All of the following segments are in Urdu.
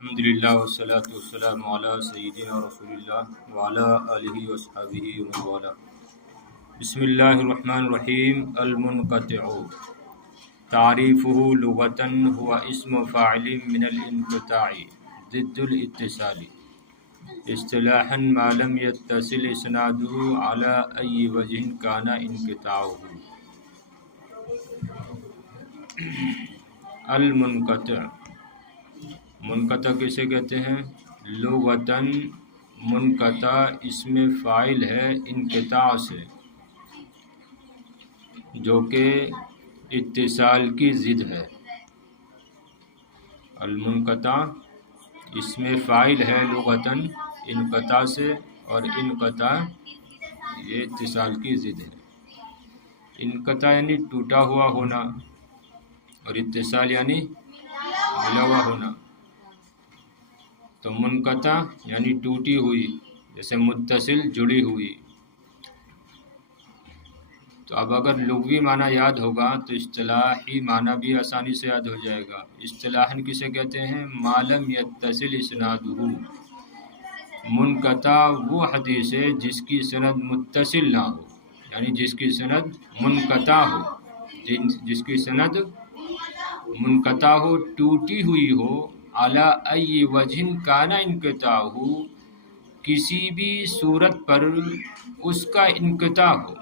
الحمدللہ والصلاة والسلام علی سیدنا رسول اللہ وعلی آلہ وصحبہ ومن والہ۔ بسم اللہ الرحمن الرحیم۔ المنقطع تعریفہ لغۃ هو اسم فاعل من الانقطاع ضد الاتصال، اصطلاحا ما لم يتصل اسنادہ علی ای وجہ کان انقطاعہ۔ المنقطع، منقطع کسے کہتے ہیں؟ لغتاً منقطع اسم فاعل ہے انقطاع سے، جو کہ اتصال کی ضد ہے۔ المنقطع اسم فاعل ہے لغتاً انقطاع سے، اور انقطاع یہ اتصال کی ضد ہے۔ انقطاع یعنی ٹوٹا ہوا ہونا، اور اتصال یعنی ملا ہوا ہونا۔ تو منقطع یعنی ٹوٹی ہوئی، جیسے متصل جڑی ہوئی۔ تو اب اگر لغوی معنی یاد ہوگا تو اصطلاحی معنی بھی آسانی سے یاد ہو جائے گا۔ اصطلاحاً کسے کہتے ہیں؟ ما لم یتصل اسنادہ، منقطع وہ حدیث ہے جس کی سند متصل نہ ہو، یعنی جس کی سند منقطع ہو، جس کی سند منقطع ہو، ٹوٹی ہوئی ہو، علی ای وجہ کان انقطاعہ، کسی بھی صورت پر اس کا انقطاع ہو،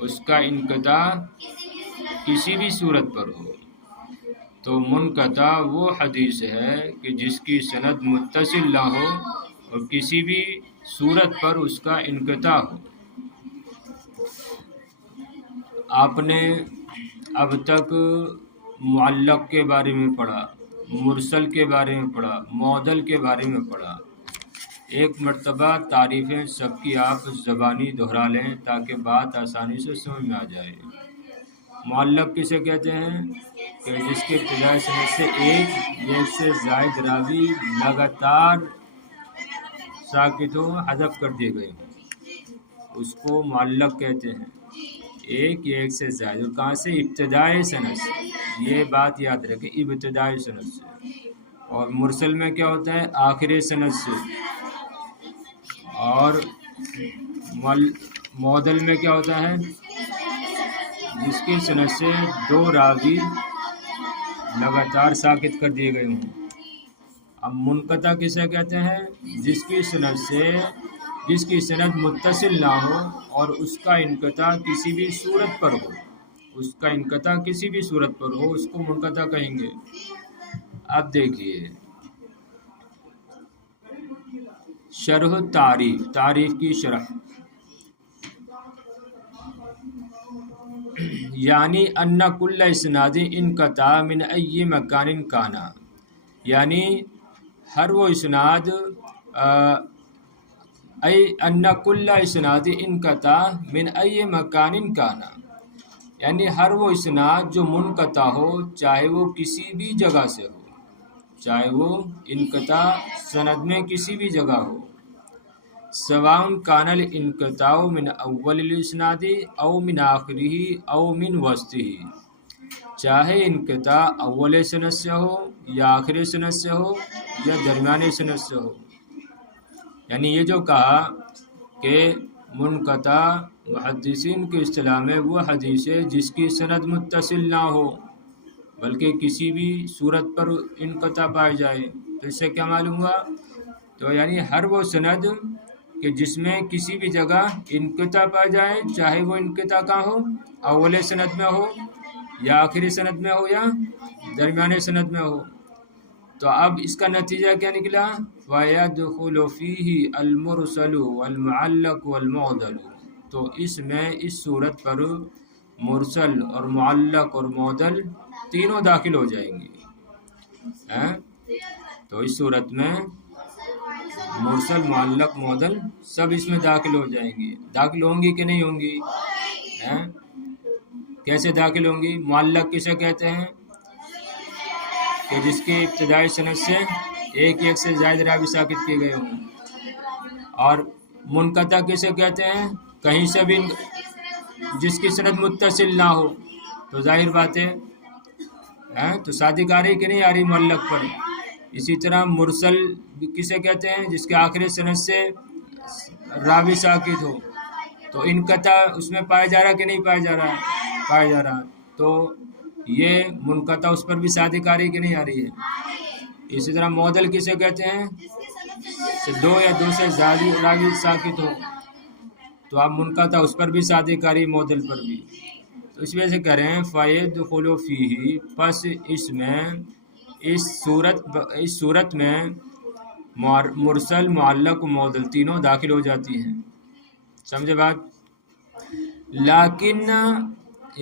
اس کا انقطاع کسی بھی صورت پر ہو۔ تو منقطع وہ حدیث ہے کہ جس کی سند متصل نہ ہو اور کسی بھی صورت پر اس کا انقطاع ہو۔ آپ نے اب تک معلق کے بارے میں پڑھا، مرسل کے بارے میں پڑھا، معضل کے بارے میں پڑھا۔ ایک مرتبہ تعریفیں سب کی آپ زبانی دہرا لیں تاکہ بات آسانی سے سمجھ میں آ جائے۔ معلق کسے کہتے ہیں؟ کہ جس کے ابتدائی سند سے ایک یا اس سے زائد راوی لگاتار ساکت ہو، حذف کر دیے گئے ہوں، اس کو معلق کہتے ہیں۔ ایک یا ایک سے زائد، اور کہاں سے؟ ابتدائی سند سے۔ یہ بات یاد رکھیں، ابتدائی سند سے۔ اور مرسل میں کیا ہوتا ہے؟ آخری سند سے۔ اور معضل میں کیا ہوتا ہے؟ جس کی سند سے دو راوی لگاتار ساکت کر دیے گئے ہوں۔ اب منقطع کسے کہتے ہیں؟ جس کی سند متصل نہ ہو اور اس کا انقطاع کسی بھی صورت پر ہو، اس کا انقطاع کسی بھی صورت پر ہو، اس کو منقطع کہیں گے۔ اب دیکھیے شرح تعریف، تعریف کی شرح۔ یعنی ان کل اسناد انقطع من ای مکان کانا، یعنی ہر وہ اسناد ان کل اسناد انقطع من ای مکان کانا، یعنی ہر وہ اسناد جو منقطع ہو، چاہے وہ کسی بھی جگہ سے ہو، چاہے وہ انقطاع سند میں کسی بھی جگہ ہو۔ سواء کان الانقطاع من اول الاسناد او من آخرہ او من وسطہ، چاہے انقطاع اول سند سے ہو یا آخری سند سے ہو یا درمیانی سند سے ہو۔ یعنی یہ جو کہا کہ منقطع محدثین کی اصطلاح میں وہ حدیث ہے جس کی سند متصل نہ ہو بلکہ کسی بھی صورت پر انقطاع پائے جائے۔ تو اس سے کیا معلوم ہوا؟ تو یعنی ہر وہ سند کہ جس میں کسی بھی جگہ انقطاع پائے جائے، چاہے وہ انقطاع کہاں ہو، اول سند میں ہو یا آخری سند میں ہو یا درمیانے سند میں ہو۔ تو اب اس کا نتیجہ کیا نکلا؟ وَيَدْخُلُ فِيهِ الْمُرْسَلُ وَالْمُعَلَّقُ وَالْمُعْضَلُ، تو اس میں اس صورت پر مرسل اور معلق اور معضل تینوں داخل ہو جائیں گے۔ تو اس صورت میں مرسل، معلق، معضل سب اس میں داخل ہو جائیں گے۔ داخل ہوں گی کہ نہیں ہوں گی؟ کیسے داخل ہوں گی؟ معلق کسے کہتے ہیں؟ کہ جس کے ابتدائی سند سے ایک سے زائد راوی ساکت کیے گئے ہوں۔ اور منقطع کسے کہتے ہیں؟ کہیں سے بھی جس کی سند متصل نہ ہو۔ تو ظاہر بات ہے تو صادق آ رہی کہ نہیں آ رہی معلق پر؟ اسی طرح مرسل کسے کہتے ہیں؟ جس کے آخری سند سے راوی ساکت ہو، تو انقطاع اس میں پایا جا رہا کہ نہیں پایا جا رہا؟ پایا جا رہا، تو یہ منقطع اس پر بھی صادق آ رہی کہ نہیں آ رہی ہے؟ اسی طرح معدل کسے کہتے ہیں؟ دو یا دو سے زیادہ راوی ساکت ہو، تو آپ منقطع اس پر بھی صادق آ رہی، معدل پر بھی. تو اس وجہ سے کہہ رہے ہیں فَيَدْخُلُ فِيهِ، پس اس صورت میں مرسل، معلق و معدل تینوں داخل ہو جاتی ہیں. سمجھے بات؟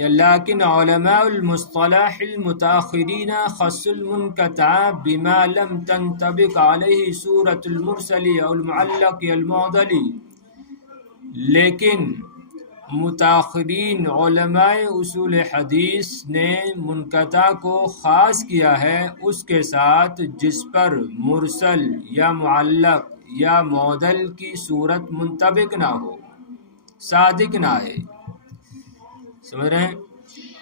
لیکن علماء المصطلح المتاخرین خصوا المنقطع بما لم تنطبق علیہ صورت المرسل او المعلق المعدل. لیکن متاخرین علماء اصول حدیث نے منقطع کو خاص کیا ہے اس کے ساتھ جس پر مرسل یا معلق یا معدل کی صورت منطبق نہ ہو، صادق نہ ہے. سمجھ رہے ہیں؟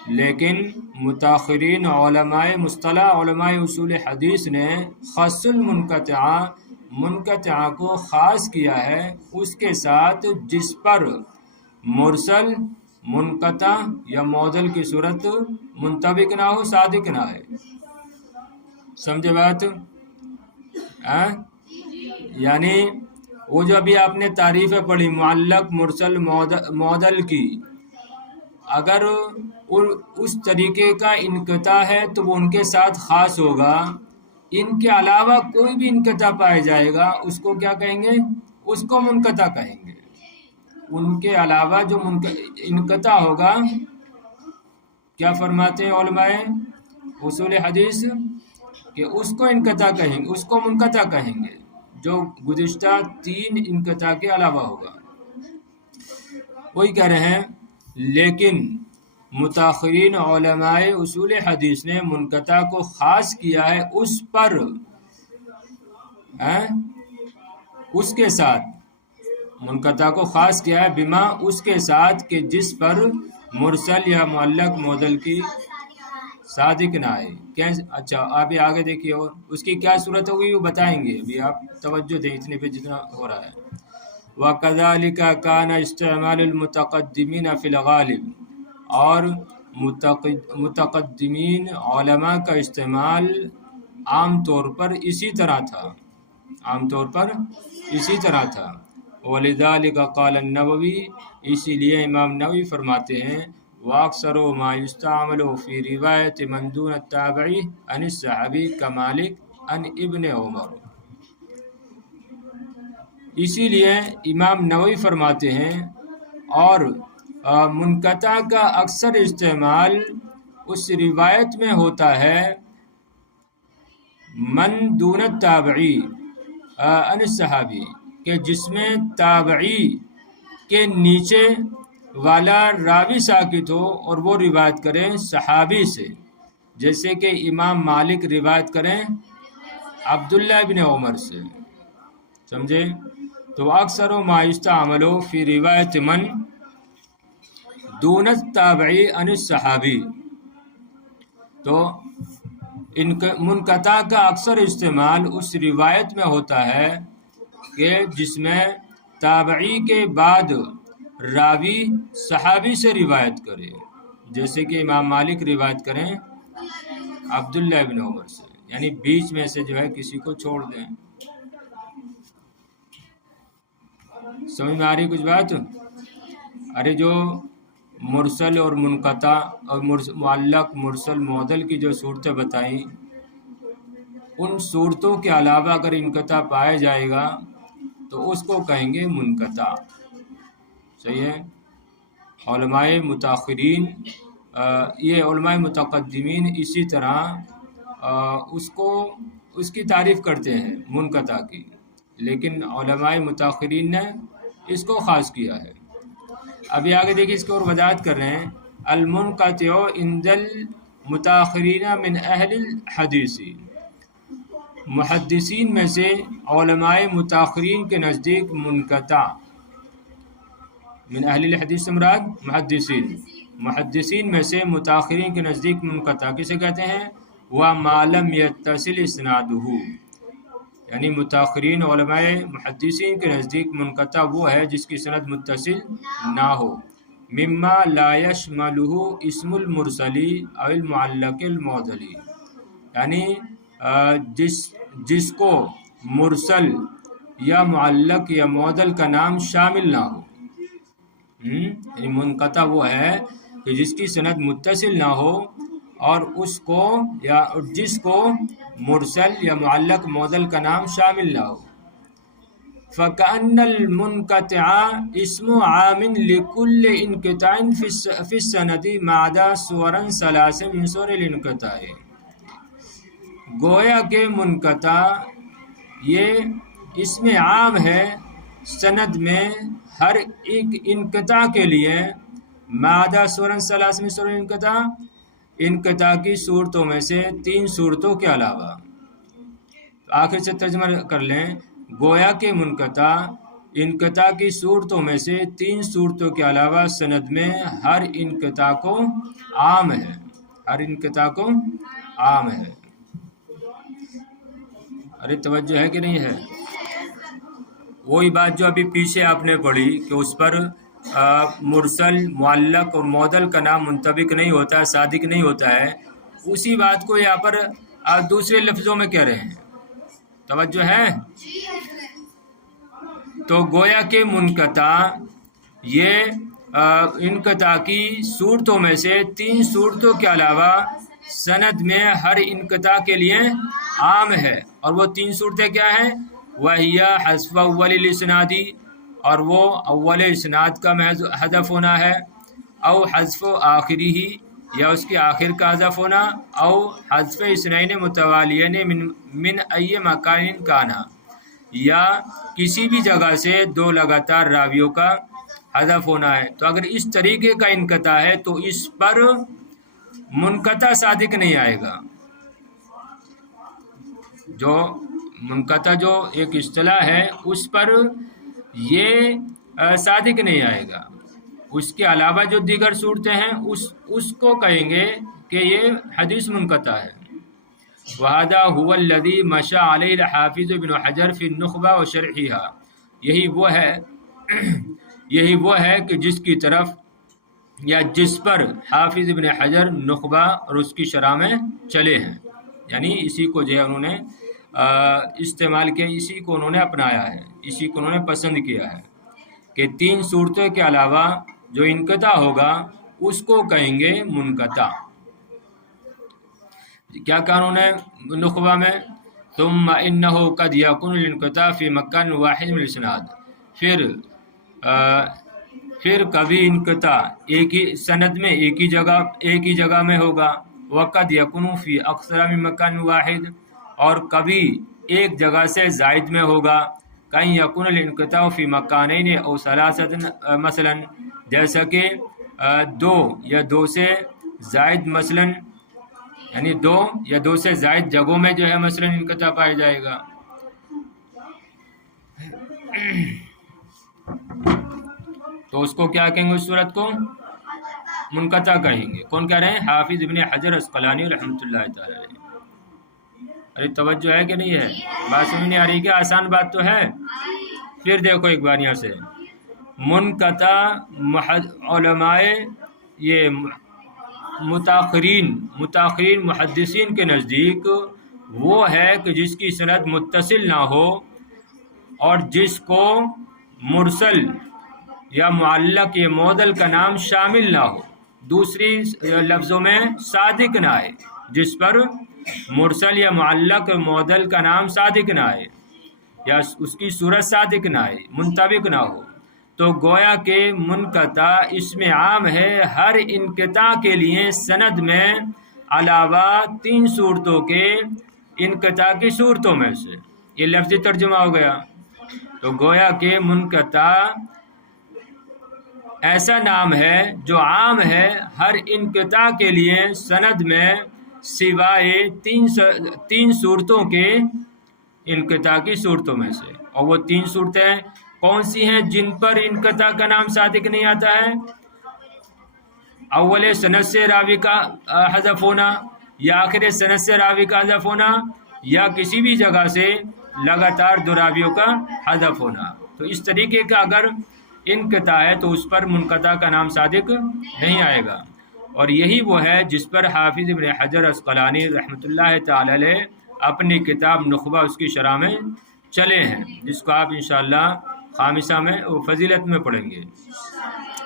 لیکن متاخرین علماء مصطلح، علماء اصول حدیث نے خص منقطع کو خاص کیا ہے اس کے ساتھ جس پر مرسل، منقطع یا معدل کی صورت منطبق نہ ہو، صادق نہ ہے. سمجھے بات؟ یعنی وہ جو ابھی آپ نے تعریفیں پڑھی معلق، مرسل، معدل کی، اگر اس طریقے کا انقطاع ہے تو وہ ان کے ساتھ خاص ہوگا. ان کے علاوہ کوئی بھی انقطاع پایا جائے گا اس کو کیا کہیں گے؟ اس کو منقطع کہیں گے. ان کے علاوہ جو انقطاع ہوگا، کیا فرماتے ہیں علماء اصول حدیث؟ کہ اس کو انقطاع کہیں گے، اس کو منقطع کہیں گے جو گزشتہ 3 انقطاع کے علاوہ ہوگا. وہی کہہ رہے ہیں لیکن متاخرین علماء اصول حدیث نے منقطع کو خاص کیا ہے اس پر، اس کے ساتھ، منقطع کو خاص کیا ہے بما، اس کے ساتھ کہ جس پر مرسل یا معلق معدل کی صادق نہ آئے. اچھا آپ یہ آگے دیکھیے، اور اس کی کیا صورت ہوگی وہ بتائیں گے. ابھی آپ توجہ دیں اتنے پہ جتنا ہو رہا ہے. وَكَذَلِكَ كَانَ اسْتِعْمَالُ الْمُتَقَدِّمِينَ فِي الْغَالِبِ، اور متقدمین علماء کا استعمال عام طور پر اسی طرح تھا، وَلِذَلِكَ قَالَ النَّوَوِي، اسی لیے امام نووی فرماتے ہیں وَأَكْثَرُ مَا يُسْتَعْمَلُ فِي رِوَایَةِ مَنْ دُونَ التَّابِعِ عَنِ الصَّحَابِيِّ كَمَالِكَ عَنْ ابن عمر. اسی لیے امام نووی فرماتے ہیں اور منقطع کا اکثر استعمال اس روایت میں ہوتا ہے من دون التابعی عن الصحابی، کہ جس میں تابعی کے نیچے والا راوی ساکت ہو اور وہ روایت کریں صحابی سے، جیسے کہ امام مالک روایت کریں عبداللہ ابن عمر سے. سمجھے؟ تو اکثر ما یستعمل فی روایت من دون التابعی عن الصحابی، تو منقطع کا اکثر استعمال اس روایت میں ہوتا ہے کہ جس میں تابعی کے بعد راوی صحابی سے روایت کرے، جیسے کہ امام مالک روایت کریں عبداللہ ابن عمر سے، یعنی بیچ میں سے جو ہے کسی کو چھوڑ دیں. سمجھ میں آ رہی کچھ بات؟ ارے جو مرسل اور منقطع اور معلق، مرسل، معدل کی جو صورتیں بتائیں، ان صورتوں کے علاوہ اگر انقطاع پایا جائے گا تو اس کو کہیں گے منقطع. صحیح ہے؟ علماء متاخرین، یہ علماء متقدمین اسی طرح اس کی تعریف کرتے ہیں منقطع کی، لیکن علماء متاخرین نے اس کو خاص کیا ہے. ابھی آگے دیکھیں اس کی اور وضاحت کر رہے ہیں. المنقطع عند المتاخرین من اہل الحدیث، محدثین میں سے علماء متاخرین کے نزدیک منقطع، من اہل الحدیث سے مراد محدثین میں سے متاخرین کے نزدیک منقطع کسے کہتے ہیں؟ و ما لم یتصل اسنادہ، یعنی متاخرین علماء محدثین کے نزدیک منقطع وہ ہے جس کی سند متصل نہ ہو، مما لا یشملہ اسم المرسلی او المعلق المعضلی، یعنی جس کو مرسل یا معلق یا معضل کا نام شامل نہ ہو، یعنی منقطع وہ ہے کہ جس کی سند متصل نہ ہو اور اس کو یا جس کو مرسل یا معلق معضل کا نام شامل نہ ہو۔ فَكَأَنَّ الْمُنْقَطِعَ اسم عام لِكُلِّ انقطاع فی السند ما عدا صورا ثلاث من صور الانقطاع، گویا کہ منقطع یہ اسم عام ہے سند میں ہر ایک انقطاع کے لیے، ما عدا صورا ثلاث من صور الانقطاع، انقطاع کی صورتوں میں سے 3 صورتوں کے علاوہ۔ آخر سے ترجمہ کر لیں، گویا کہ منقطع انقطاع کی صورتوں میں سے 3 صورتوں کے علاوہ سند میں ہر انقطاع کو عام ہے، ہر انقطاع کو عام ہے۔ ارے توجہ ہے کہ نہیں ہے؟ وہی بات جو ابھی پیچھے آپ نے پڑھی کہ اس پر مرسل، معلق اور معضل کا نام منطبق نہیں ہوتا ہے، صادق نہیں ہوتا ہے، اسی بات کو یہاں پر دوسرے لفظوں میں کہہ رہے ہیں۔ توجہ ہے؟ تو گویا کہ منقطع یہ انقطاع کی صورتوں میں سے 3 صورتوں کے علاوہ سند میں ہر انقطاع کے لیے عام ہے، اور وہ 3 صورتیں کیا ہیں؟ وَهِيَ حَذْفُ أَوَّلِ الْإِسْنَادِ، اور وہ اول اسناد کا حذف ہونا ہے، او حذف آخری، یا اس کے آخر کا حذف ہونا، او حذف اثنین متوالیین من ای مکان کانا، یا کسی بھی جگہ سے 2 لگاتار راویوں کا حذف ہونا ہے۔ تو اگر اس طریقے کا انقطاع ہے تو اس پر منقطع صادق نہیں آئے گا۔ جو منقطع جو ایک اصطلاح ہے اس پر یہ صادق نہیں آئے گا، اس کے علاوہ جو دیگر صورتیں ہیں اس کو کہیں گے کہ یہ حدیث منقطع ہے۔ وَهَذَا هُوَ الَّذِي مَشَى عَلَيْهِ الْحَافِظُ ابن حجر فی النخبہ وشرحها، یہی وہ ہے کہ جس کی طرف یا جس پر حافظ ابن حجر نخبہ اور اس کی شرح میں چلے ہیں، یعنی اسی کو جو ہے انہوں نے استعمال کیا، اسی کو انہوں نے اپنایا ہے، اسی کو انہوں نے پسند کیا ہے کہ 3 صورتوں کے علاوہ جو انقطاع ہوگا اس کو کہیں گے منقطع۔ کیا قانون ہے نخبہ میں؟ ثم انه قد يكون الانقطاع في مكان واحد من الاسناد، پھر کبھی انقطاع ایک ہی سند میں ایک ہی جگہ میں ہوگا، وقد يكون في اکثر من مكان واحد، اور کبھی ایک جگہ سے زائد میں ہوگا، کہیں یکون الانقطاع فی مکانین او ثلاثۃ مثلا، جیسا کہ 2 یا 2 سے زائد مثلا، یعنی 2 یا 2 سے زائد جگہوں میں جو ہے مثلا انقطاع پایا جائے گا۔ تو اس کو کیا کہیں گے؟ اس صورت کو منقطع کہیں گے۔ کون کہہ رہے ہیں؟ حافظ ابن حجر عسقلانی رحمۃ اللہ تعالی علیہ۔ ارے توجہ ہے کہ نہیں ہے؟ بات سمجھ نہیں آ رہی؟ کہ آسان بات تو ہے۔ پھر دیکھو ایک بار یہاں سے، منقطع علماء یہ متاخرین محدثین کے نزدیک وہ ہے کہ جس کی سند متصل نہ ہو اور جس کو مرسل یا معلق یا معضل کا نام شامل نہ ہو، دوسری لفظوں میں صادق نہ آئے، جس پر مرسل یا معلق معضل کا نام صادق نہ آئے یا اس کی صورت صادق نہ آئے، منطبق نہ ہو، تو گویا کہ منقطع اسم عام ہے ہر انقطاع کے لیے سند میں علاوہ 3 صورتوں کے انقطاع کی صورتوں میں سے۔ یہ لفظی ترجمہ ہو گیا۔ تو گویا کہ منقطع ایسا نام ہے جو عام ہے ہر انقطاع کے لیے سند میں سوائے 3 صورتوں کے انقطاع کی صورتوں میں سے۔ اور وہ 3 صورتیں کون سی ہیں جن پر انقطاع کا نام صادق نہیں آتا ہے؟ اول سند سے راوی کا حذف ہونا، یا آخر سند سے راوی کا حذف ہونا یا کسی بھی جگہ سے لگاتار دو راویوں کا حذف ہونا. تو اس طریقے کا اگر انقطاع ہے تو اس پر منقطع کا نام صادق نہیں آئے گا. اور یہی وہ ہے جس پر حافظ ابن حجر عسقلانی رحمۃ اللہ تعالی علیہ اپنی کتاب نخبہ اس کی شرح میں چلے ہیں، جس کو آپ انشاءاللہ خامسہ میں فضیلت میں پڑھیں گے.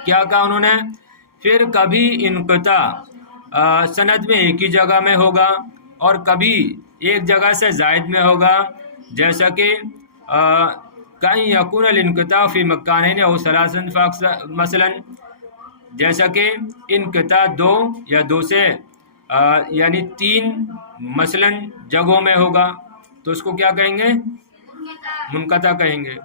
کیا کہا انہوں نے؟ پھر کبھی انقطاع سند میں ایک ہی جگہ میں ہوگا اور کبھی ایک جگہ سے زائد میں ہوگا، جیسا کہ کہیں یکون الانقطاع فی مکانین او ثلاثن مثلا، جیسا کہ انقطاع دو یا دو سے یعنی تین مثلا جگہوں میں ہوگا تو اس کو کیا کہیں گے؟ منقطع کہیں گے.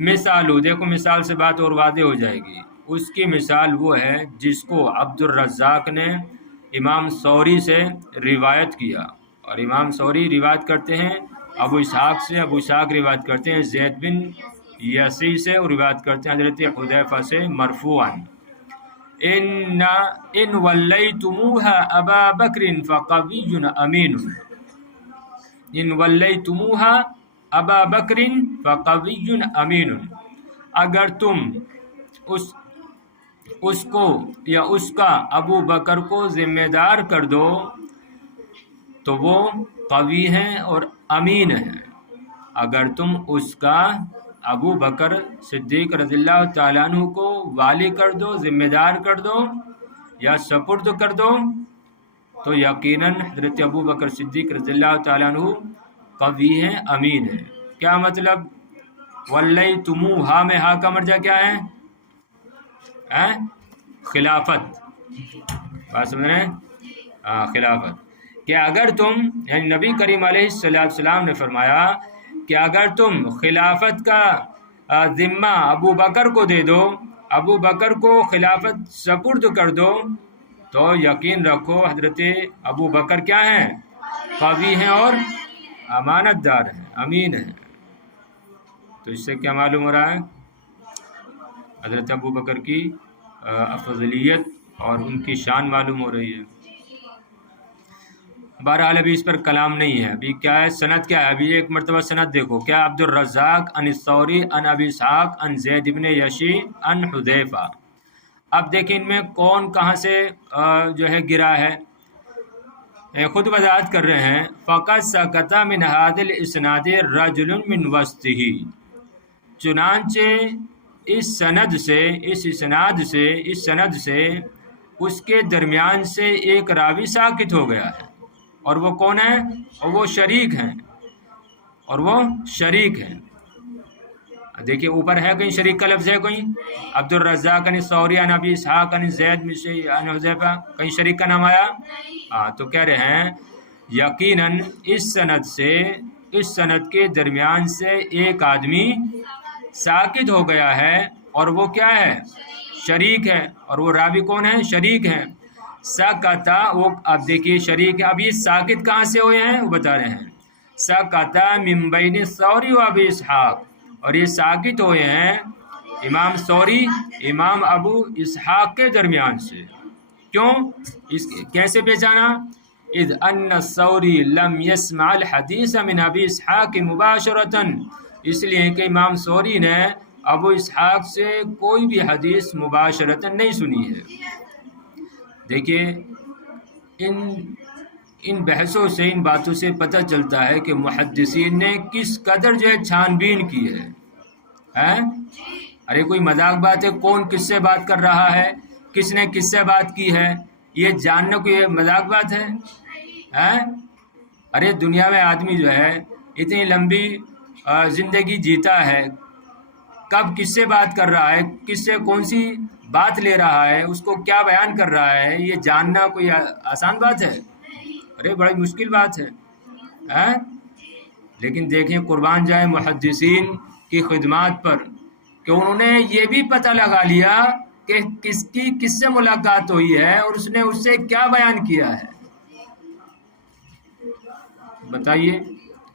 مثالو، دیکھو مثال سے بات اور واضح ہو جائے گی. اس کی مثال وہ ہے جس کو عبد الرزاق نے امام ثوری سے روایت کیا، اور امام ثوری روایت کرتے ہیں ابو اسحاق سے، ابو اسحاق روایت کرتے ہیں زید بن یسی سے، اور روایت کرتے ہیں حضرت حذیفہ سے مرفوعا، ان ولیتموها ابا بکر فقوی امین، ان ولیتموها ابا بکر فقوی امین، اگر تم اس کو یا اس کا ابو بکر کو ذمہ دار کر دو تو وہ قوی ہیں اور امین ہیں. اگر تم اس کا ابو بکر صدیق رضی اللہ تعالیٰ عنہ کو والی کر دو، ذمہ دار کر دو یا سپرد کر دو تو یقیناً حضرت ابو بکر صدیق رضی اللہ تعالیٰ عنہ قوی ہیں، امین ہیں. کیا مطلب؟ ولیتموہا میں ہا کا مرجع کیا ہے؟ خلافت. بات سمجھ رہے ہیں؟ خلافت. کہ اگر تم، یعنی نبی کریم علیہ السلام نے فرمایا کہ اگر تم خلافت کا ذمہ ابو بکر کو دے دو، ابو بکر کو خلافت سپرد کر دو تو یقین رکھو حضرت ابو بکر کیا ہیں؟ قوی ہیں اور امانت دار ہیں، امین ہیں. تو اس سے کیا معلوم ہو رہا ہے؟ حضرت ابو بکر کی افضلیت اور ان کی شان معلوم ہو رہی ہے. بہرحال ابھی اس پر کلام نہیں ہے. ابھی کیا ہے؟ سند کیا ہے؟ ابھی ایک مرتبہ سند دیکھو. کیا؟ عبد الرزاق عن الثوری عن ابی اسحاق عن زید بن یشی عن حذیفہ. اب دیکھیں ان میں کون کہاں سے جو ہے گرا ہے، خود وضاحت کر رہے ہیں. فقط سکت من هذا الاسناد رجل من وسطہ، چنانچہ اس سند سے، اس سند سے اس کے درمیان سے ایک راوی ساکت ہو گیا ہے. اور وہ کون ہے؟ اور وہ شریک ہیں. دیکھیے اوپر ہے کہیں شریک کا لفظ ہے؟ کہیں عبد الرزاق عن ثوری عن ابی اسحاق عن زید عن حذیفہ کہیں شریک کا نام آیا؟ تو کہہ رہے ہیں یقیناً اس سند کے درمیان سے ایک آدمی ساکت ہو گیا ہے، اور وہ کیا ہے؟ شریک ہے. اور وہ راوی کون ہے؟ شریک ہے. سکتا، وہ اب دیکھیے شریک ہے. اب یہ ساکت کہاں سے ہوئے ہیں وہ بتا رہے ہیں. سکتا من بین ثوری و ابی اسحاق، اور یہ ساکت ہوئے ہیں امام ثوری، امام ابو اسحاق کے درمیان سے. کیوں؟ کیسے پہچانا؟ اذ ان الثوری لم يسمع الحدیث من ابی اسحاق مباشرۃ، اس لیے کہ امام ثوری نے ابو اسحاق سے کوئی بھی حدیث مباشرۃ نہیں سنی ہے. دیکھیے ان بحثوں سے، ان باتوں سے پتہ چلتا ہے کہ محدثین نے کس قدر جو ہے چھان بین کی ہے. ارے کوئی مذاق بات ہے؟ کون کس سے بات کر رہا ہے، کس نے کس سے بات کی ہے، یہ جاننا کوئی مذاق بات ہے؟ ارے دنیا میں آدمی جو ہے اتنی لمبی زندگی جیتا ہے، کب کس سے بات کر رہا ہے، کس سے کون سی بات لے رہا ہے، اس کو کیا بیان کر رہا ہے، یہ جاننا کوئی آسان بات ہے؟ ارے بڑی مشکل بات ہے. لیکن دیکھیں قربان جائیں محدثین کی خدمات پر کہ انہوں نے یہ بھی پتہ لگا لیا کہ کس سے ملاقات ہوئی ہے اور اس نے اس سے کیا بیان کیا ہے. بتائیے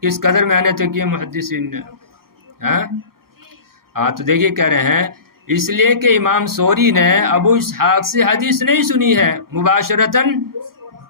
کس قدر محنت کی محدثین نے. تو دیکھیے کہہ رہے ہیں اس لیے کہ امام ثوری نے ابو اسحاق سے حدیث نہیں سنی ہے مباشرتاً،